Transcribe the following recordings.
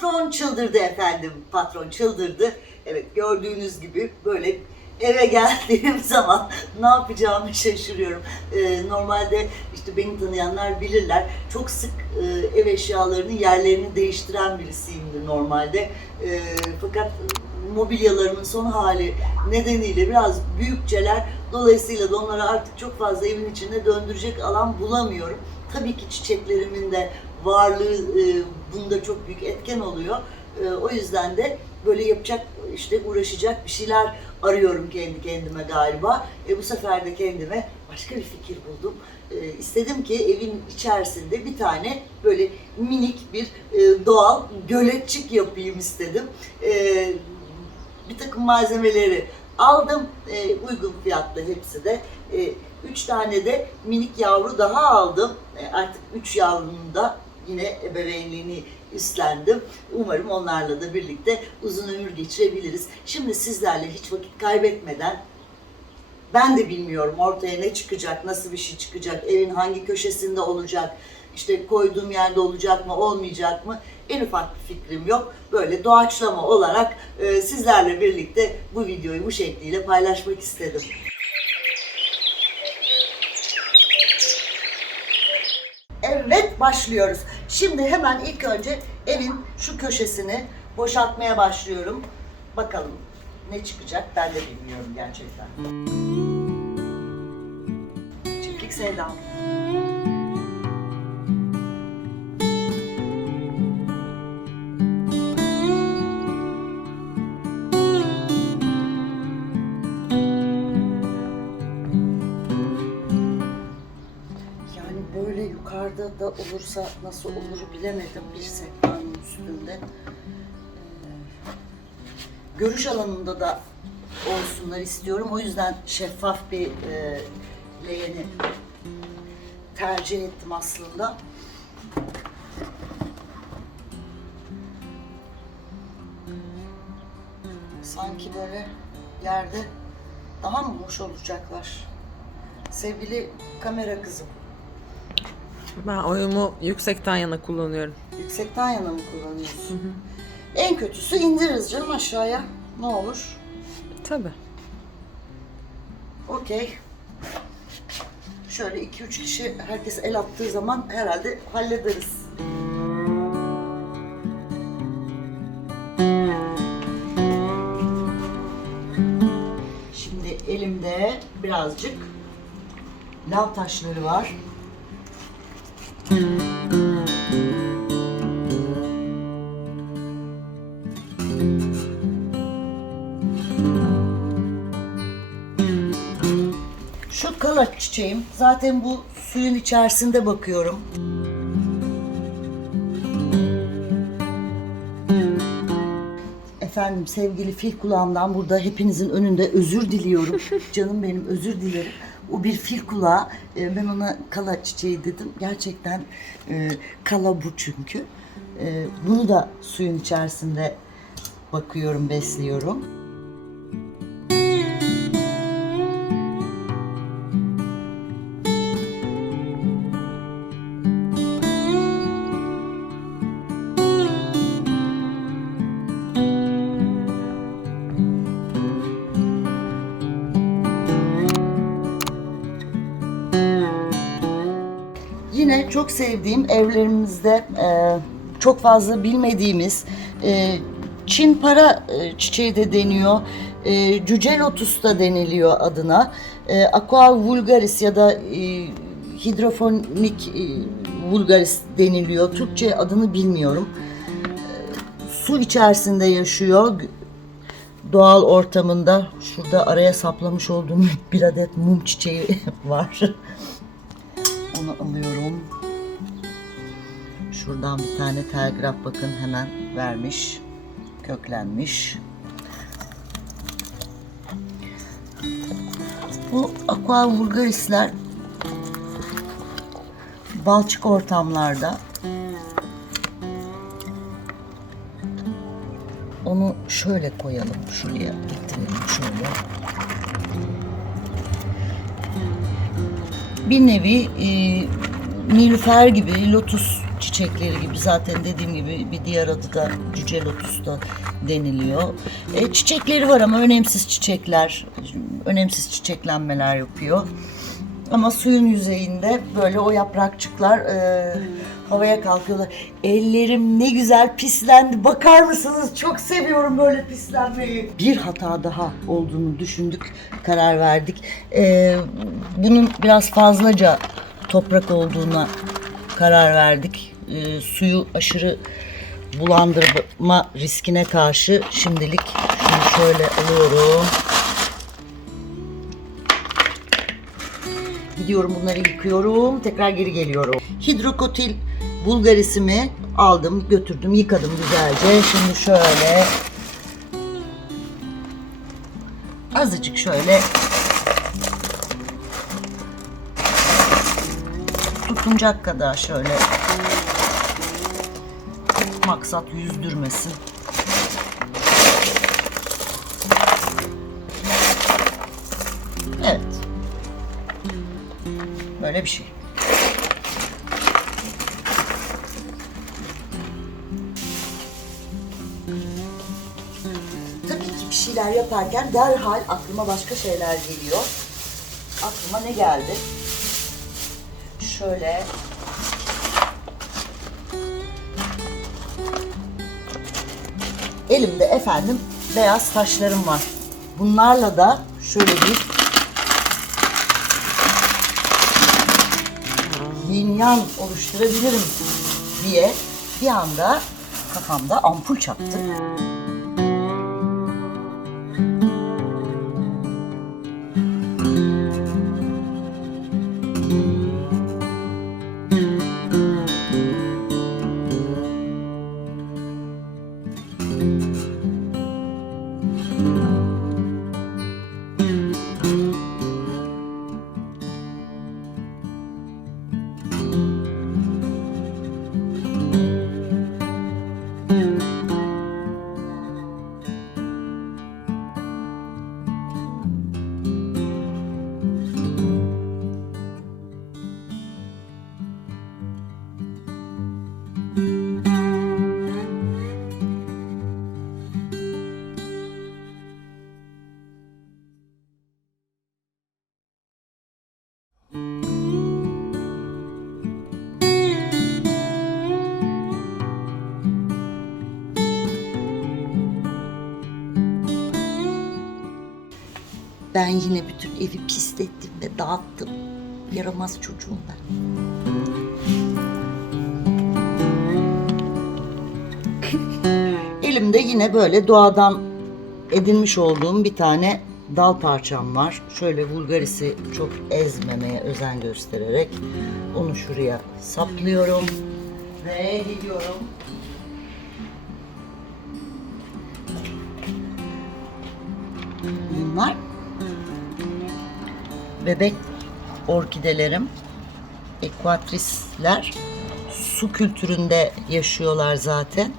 Patron çıldırdı efendim. Patron çıldırdı. Evet gördüğünüz gibi böyle eve geldiğim zaman ne yapacağımı şaşırıyorum. Ee, normalde işte beni tanıyanlar bilirler. Çok sık e, ev eşyalarının yerlerini değiştiren birisiyimdir normalde. Ee, fakat mobilyalarımın son hali nedeniyle biraz büyükçeler. Dolayısıyla da onları artık çok fazla evin içinde döndürecek alan bulamıyorum. Tabii ki çiçeklerimin de varlığı e, bunda çok büyük etken oluyor. E, o yüzden de böyle yapacak işte uğraşacak bir şeyler arıyorum kendi kendime galiba. E, bu sefer de kendime başka bir fikir buldum. E, istedim ki evin içerisinde bir tane böyle minik bir e, doğal göletçik yapayım istedim. E, bir takım malzemeleri aldım. E, uygun fiyatlı hepsi de. E, üç tane de minik yavru daha aldım. E, artık üç yavrunun da yine ebeveynliğini üstlendim. Umarım onlarla da birlikte uzun ömür geçirebiliriz. Şimdi sizlerle hiç vakit kaybetmeden ben de bilmiyorum ortaya ne çıkacak, nasıl bir şey çıkacak, evin hangi köşesinde olacak, işte koyduğum yerde olacak mı, olmayacak mı? En ufak bir fikrim yok. Böyle doğaçlama olarak e, sizlerle birlikte bu videoyu bu şekliyle paylaşmak istedim. Evet başlıyoruz. Şimdi hemen ilk önce evin şu köşesini boşaltmaya başlıyorum. Bakalım ne çıkacak ben de bilmiyorum gerçekten. Çiftlik sevdam. Da olursa nasıl olur bilemedim bir sehpanın üstünde. Ee, Görüş alanında da olsunlar istiyorum. O yüzden şeffaf bir e, leğeni tercih ettim aslında. Sanki böyle yerde daha mı hoş olacaklar? Sevgili kamera kızım. Ben oyumu yüksekten yana kullanıyorum. Yüksekten yana mı kullanıyorsun? En kötüsü indiririz canım aşağıya. Ne olur? Tabii. Okey. Şöyle 2-3 kişi herkes el attığı zaman herhalde hallederiz. Şimdi elimde birazcık lav taşları var. Kala çiçeğim. Zaten bu suyun içerisinde bakıyorum. Efendim sevgili fil kulağımdan burada hepinizin önünde özür diliyorum. Canım benim özür dilerim. O bir fil kulağı. Ee, Ben ona kala çiçeği dedim. Gerçekten e, kala bu çünkü. Ee, Bunu da suyun içerisinde bakıyorum, besliyorum. Çok sevdiğim evlerimizde e, çok fazla bilmediğimiz e, Çin para e, çiçeği de deniyor. E, cüce lotus da deniliyor adına. E, Aqua vulgaris ya da e, hidrofonik e, vulgaris deniliyor. Türkçe adını bilmiyorum. E, su içerisinde yaşıyor. Doğal ortamında şurada araya saplamış olduğum bir adet mum çiçeği var. Onu alıyorum. Şuradan bir tane telgraf bakın hemen vermiş. Köklenmiş. Bu aqua vulgarisler balçık ortamlarda onu şöyle koyalım. Şuraya getirelim şöyle. bir nevi e, nilüfer gibi, lotus çiçekleri gibi zaten dediğim gibi bir diğer adı da cüce lotus da deniliyor. E, çiçekleri var ama önemsiz çiçekler, önemsiz çiçeklenmeler yapıyor. Ama suyun yüzeyinde böyle o yaprakçıklar e, havaya kalkıyorlar. Ellerim ne güzel pislendi. Bakar mısınız? Çok seviyorum böyle pislenmeyi. Bir hata daha olduğunu düşündük, karar verdik. E, bunun biraz fazlaca toprak olduğuna karar verdik. E, suyu aşırı bulandırma riskine karşı şimdilik şunu şöyle alıyorum. Gidiyorum bunları yıkıyorum. Tekrar geri geliyorum. Hidrokotil bulgarisimi aldım, götürdüm, yıkadım güzelce. Şimdi şöyle azıcık şöyle tutunacak kadar şöyle maksat yüzdürmesin. Evet. Böyle bir şey. Tabii ki bir şeyler yaparken derhal aklıma başka şeyler geliyor. Aklıma ne geldi? Şöyle elimde efendim beyaz taşlarım var. Bunlarla da şöyle bir yin yang oluşturabilirim diye bir anda kafamda ampul çaktı. Ben yine bütün evi pislettim ve dağıttım. Yaramaz çocuğum ben. Elimde yine böyle doğadan edinmiş olduğum bir tane dal parçam var. Şöyle vulgarisi çok ezmemeye özen göstererek onu şuraya saplıyorum ve gidiyorum. Bunlar bebek orkidelerim, ekvatrisler su kültüründe yaşıyorlar zaten.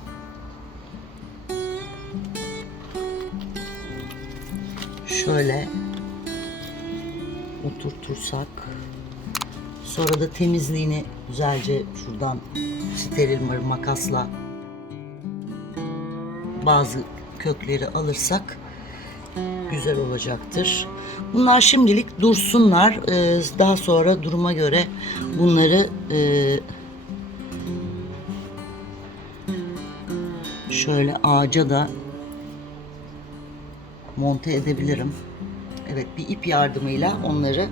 Şöyle oturtursak sonra da temizliğini güzelce şuradan steril makasla bazı kökleri alırsak güzel olacaktır. Bunlar şimdilik dursunlar. Ee, Daha sonra duruma göre bunları e, şöyle ağaca da monte edebilirim. Evet bir ip yardımıyla onları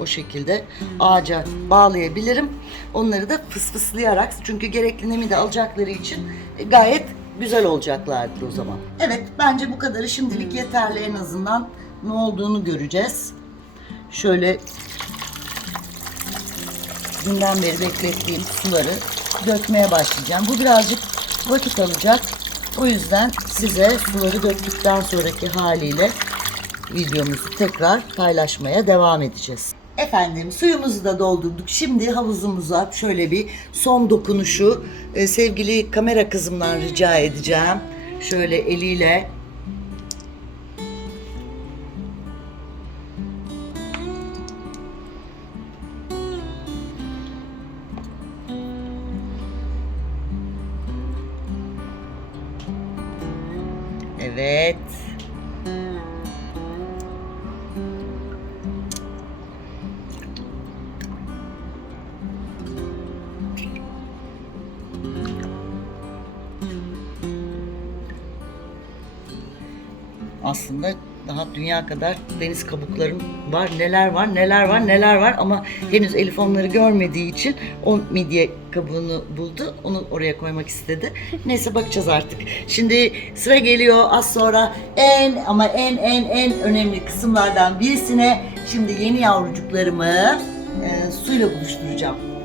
o şekilde ağaca bağlayabilirim. Onları da fısfıslayarak çünkü gerekli nemi de alacakları için gayet güzel olacaklardır o zaman. Evet bence bu kadarı şimdilik yeterli en azından ne olduğunu göreceğiz. Şöyle dünden beri beklettiğim suları dökmeye başlayacağım. Bu birazcık vakit alacak. O yüzden size suları döktükten sonraki haliyle videomuzu tekrar paylaşmaya devam edeceğiz. Efendim suyumuzu da doldurduk. Şimdi havuzumuza şöyle bir son dokunuşu e, sevgili kamera kızımdan rica edeceğim. Şöyle eliyle Aslında daha dünya kadar deniz kabuklarım var. Neler var, neler var, neler var ama henüz Elif onları görmediği için o midye kabuğunu buldu. Onu oraya koymak istedi. Neyse bakacağız artık. Şimdi sıra geliyor az sonra en ama en en en önemli kısımlardan birisine şimdi yeni yavrucuklarımı e, suyla buluşturacağım.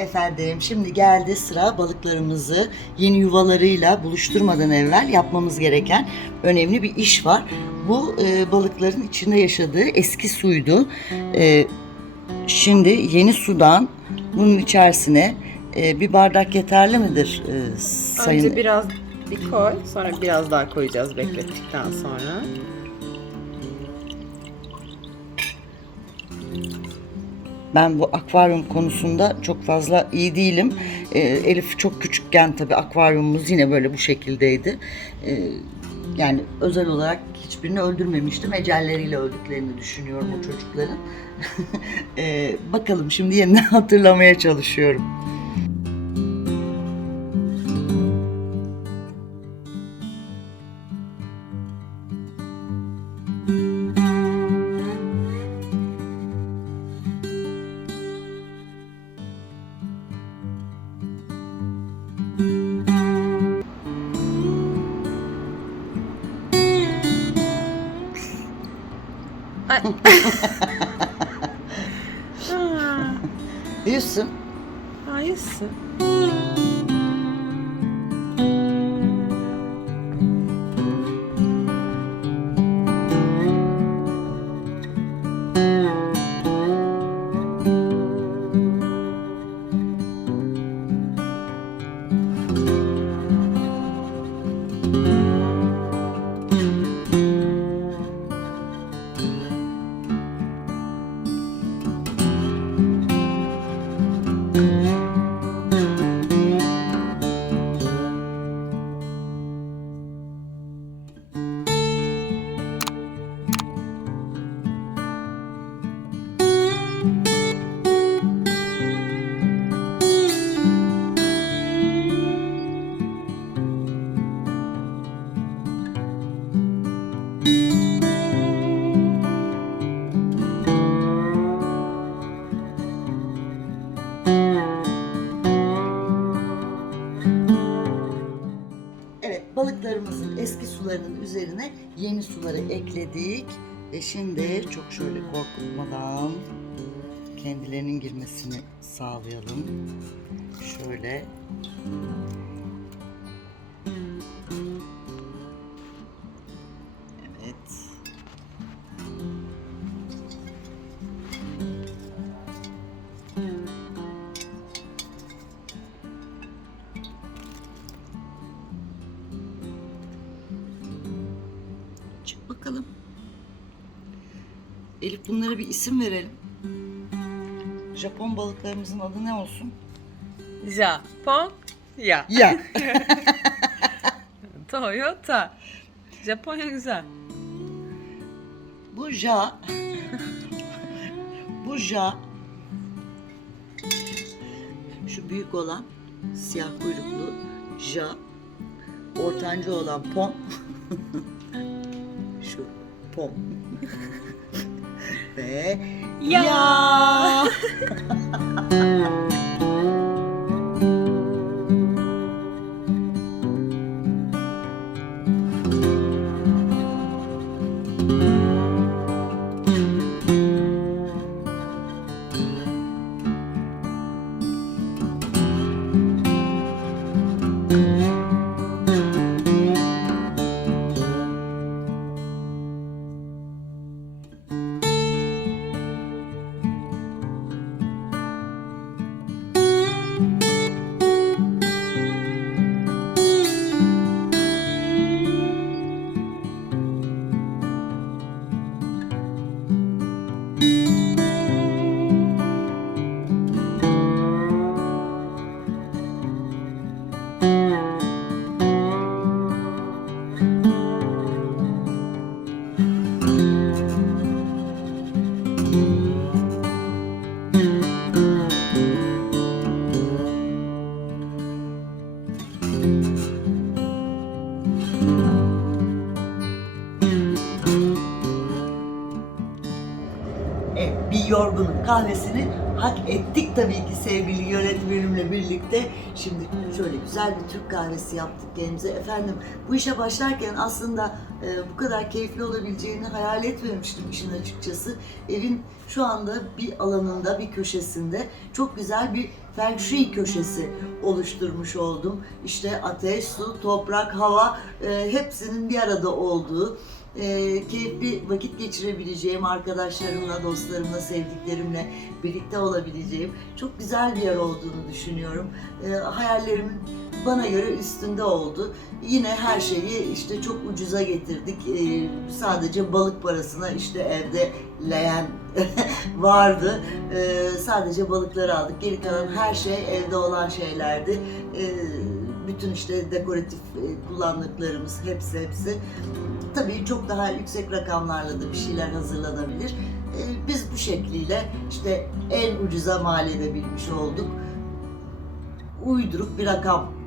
Efendim şimdi geldi sıra balıklarımızı yeni yuvalarıyla buluşturmadan evvel yapmamız gereken önemli bir iş var. Bu e, balıkların içinde yaşadığı eski suydu. E, şimdi yeni sudan bunun içerisine e, bir bardak yeterli midir e, sayın? Önce biraz bir koy, sonra biraz daha koyacağız beklettikten sonra. Ben bu akvaryum konusunda çok fazla iyi değilim. Ee, Elif çok küçükken tabii akvaryumumuz yine böyle bu şekildeydi. Ee, yani özel olarak hiçbirini öldürmemiştim. Ecelleriyle öldüklerini düşünüyorum o çocukların. Ee, bakalım şimdi yeniden hatırlamaya çalışıyorum. Ay. Aa, Yüzsün. Evet balıklarımızın eski sularının üzerine yeni suları ekledik. Ve şimdi çok şöyle korkutmadan kendilerinin girmesini sağlayalım. Şöyle. Evet. Çık bakalım. Elif bunlara bir isim verelim. Japon balıklarımızın adı ne olsun? Japon, ya. Ya. Toyota. Japonya güzel. Bu ja. Bu ja. Şu büyük olan siyah kuyruklu ja. Ortancı olan pom. Şu pom. Ve Ya. ya. kahvesini hak ettik tabii ki sevgili yönetmenimle birlikte. Şimdi şöyle güzel bir Türk kahvesi yaptık kendimize. Efendim bu işe başlarken aslında e, bu kadar keyifli olabileceğini hayal etmemiştim işin açıkçası. Evin şu anda bir alanında, bir köşesinde çok güzel bir Feng Shui köşesi oluşturmuş oldum. İşte ateş, su, toprak, hava e, hepsinin bir arada olduğu, e, keyifli vakit geçirebileceğim arkadaşlarımla, dostlarımla, sevdiklerimle birlikte olabileceğim çok güzel bir yer olduğunu düşünüyorum. E, hayallerimin bana göre üstünde oldu. Yine her şeyi işte çok ucuza getirdik. E, sadece balık parasına işte evde leğen vardı. E, sadece balıkları aldık. Geri kalan her şey evde olan şeylerdi. E, bütün işte dekoratif e, kullandıklarımız hepsi hepsi. Tabii çok daha yüksek rakamlarla da bir şeyler hazırlanabilir. E, biz bu şekliyle işte en ucuza mal edebilmiş olduk. Uyduruk bir rakam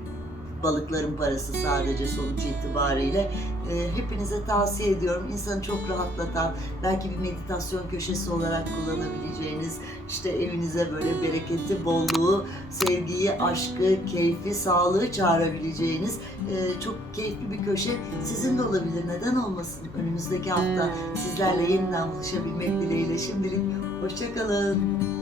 balıkların parası sadece sonuç itibariyle. E, hepinize tavsiye ediyorum. İnsanı çok rahatlatan, belki bir meditasyon köşesi olarak kullanabileceğiniz, işte evinize böyle bereketi, bolluğu, sevgiyi, aşkı, keyfi, sağlığı çağırabileceğiniz e, çok keyifli bir köşe sizin de olabilir. Neden olmasın? Önümüzdeki hafta sizlerle yeniden buluşabilmek dileğiyle. Şimdilik hoşçakalın.